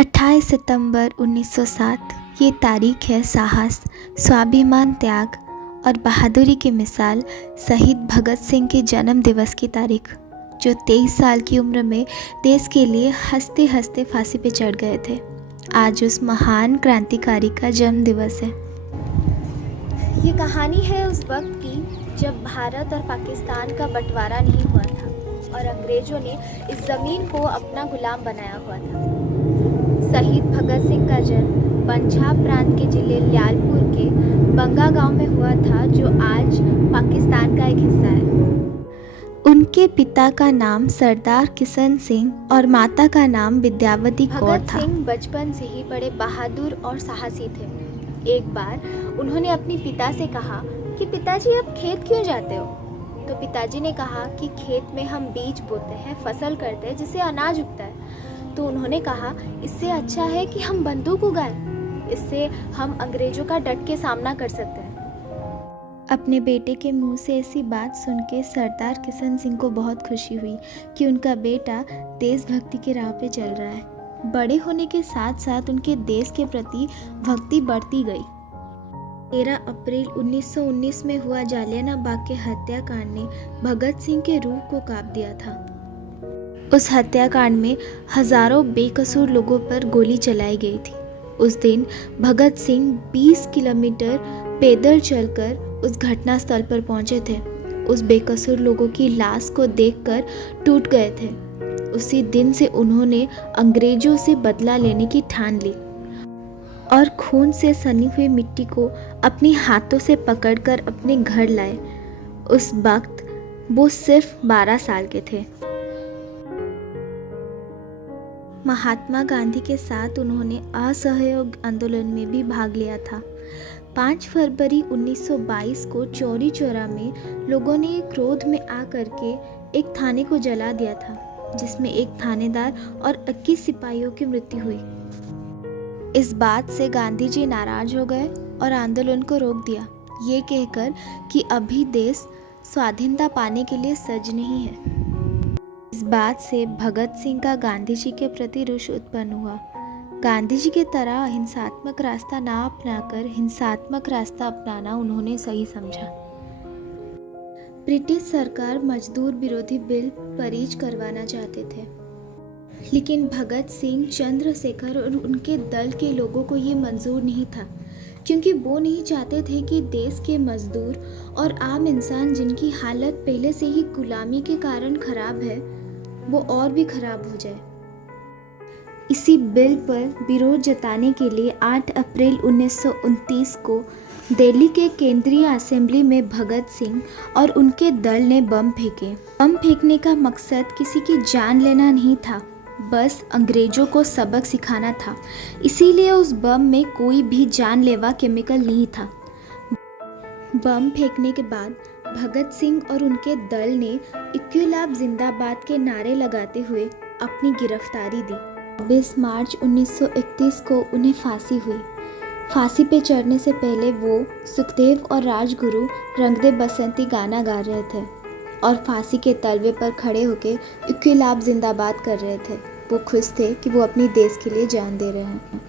28 सितंबर 1907 ये तारीख है साहस, स्वाभिमान, त्याग और बहादुरी की मिसाल शहीद भगत सिंह के जन्म दिवस की तारीख, जो 23 साल की उम्र में देश के लिए हंसते हंसते फांसी पे चढ़ गए थे। आज उस महान क्रांतिकारी का जन्म दिवस है। ये कहानी है उस वक्त की जब भारत और पाकिस्तान का बंटवारा नहीं हुआ था और अंग्रेजों ने इस ज़मीन को अपना गुलाम बनाया हुआ था। शहीद भगत सिंह का जन्म पंजाब प्रांत के जिले ल्यालपुर के बंगा गांव में हुआ था, जो आज पाकिस्तान का एक हिस्सा है। उनके पिता का नाम सरदार किशन सिंह और माता का नाम विद्यावती कौर था। भगत सिंह बचपन से ही बड़े बहादुर और साहसी थे। एक बार उन्होंने अपने पिता से कहा कि पिताजी, अब खेत क्यों जाते हो? तो पिताजी ने कहा कि खेत में हम बीज बोते हैं, फसल करते हैं, जिससे अनाज उगता है। तो उन्होंने कहा, इससे अच्छा है कि हम बंदूक उगाएं, इससे हम अंग्रेजों का डट के सामना कर सकते हैं। अपने बेटे के मुंह से ऐसी बात सुन के सरदार किशन सिंह को बहुत खुशी हुई कि उनका बेटा देशभक्ति के राह पे चल रहा है। बड़े होने के साथ साथ उनके देश के प्रति भक्ति बढ़ती गई। 13 अप्रैल 1919 में हुआ जालियाना बाग के हत्याकांड ने भगत सिंह के रूह को कांप दिया था। उस हत्याकांड में हजारों बेकसूर लोगों पर गोली चलाई गई थी। उस दिन भगत सिंह 20 किलोमीटर पैदल चलकर उस घटना स्थल पर पहुंचे थे। उस बेकसूर लोगों की लाश को देखकर टूट गए थे। उसी दिन से उन्होंने अंग्रेजों से बदला लेने की ठान ली और खून से सनी हुई मिट्टी को अपने हाथों से पकड़कर अपने घर लाए। उस वक्त वो सिर्फ 12 साल के थे। महात्मा गांधी के साथ उन्होंने असहयोग आंदोलन में भी भाग लिया था। 5 फरवरी 1922 को चौरी चौरा में लोगों ने क्रोध में आकर के एक थाने को जला दिया था, जिसमें एक थानेदार और 21 सिपाहियों की मृत्यु हुई। इस बात से गांधी जी नाराज हो गए और आंदोलन को रोक दिया, ये कहकर कि अभी देश स्वाधीनता पाने के लिए सज्ज नहीं है। इस बात से भगत सिंह का गांधी जी के प्रति रोष उत्पन्न हुआ। गांधी जी की तरह हिंसात्मक रास्ता ना अपनाकर हिंसात्मक रास्ता अपनाना उन्होंने सही समझा। ब्रिटिश सरकार मजदूर विरोधी बिल पारित करवाना चाहते थे, लेकिन भगत सिंह, चंद्रशेखर और उनके दल के लोगों को ये मंजूर नहीं था, क्योंकि वो नहीं चाहते थे कि देश के मजदूर और आम इंसान, जिनकी हालत पहले से ही गुलामी के कारण खराब है, वो और भी खराब हो जाए। इसी बिल पर विरोध जताने के लिए 8 अप्रैल 1929 को दिल्ली के केंद्रीय असेंबली में भगत सिंह और उनके दल ने बम फेंके। बम फेंकने का मकसद किसी की जान लेना नहीं था, बस अंग्रेजों को सबक सिखाना था। इसीलिए उस बम में कोई भी जानलेवा केमिकल नहीं था। बम फेंकने के बाद भगत सिंह और उनके दल ने इन्कलाब जिंदाबाद के नारे लगाते हुए अपनी गिरफ्तारी दी। 20 मार्च 1931 को उन्हें फांसी हुई। फांसी पे चढ़ने से पहले वो सुखदेव और राजगुरु रंग दे बसंती गाना गा रहे थे और फांसी के तलवे पर खड़े होकर इन्कलाब जिंदाबाद कर रहे थे। वो खुश थे कि वो अपनी देश के लिए जान दे रहे हैं।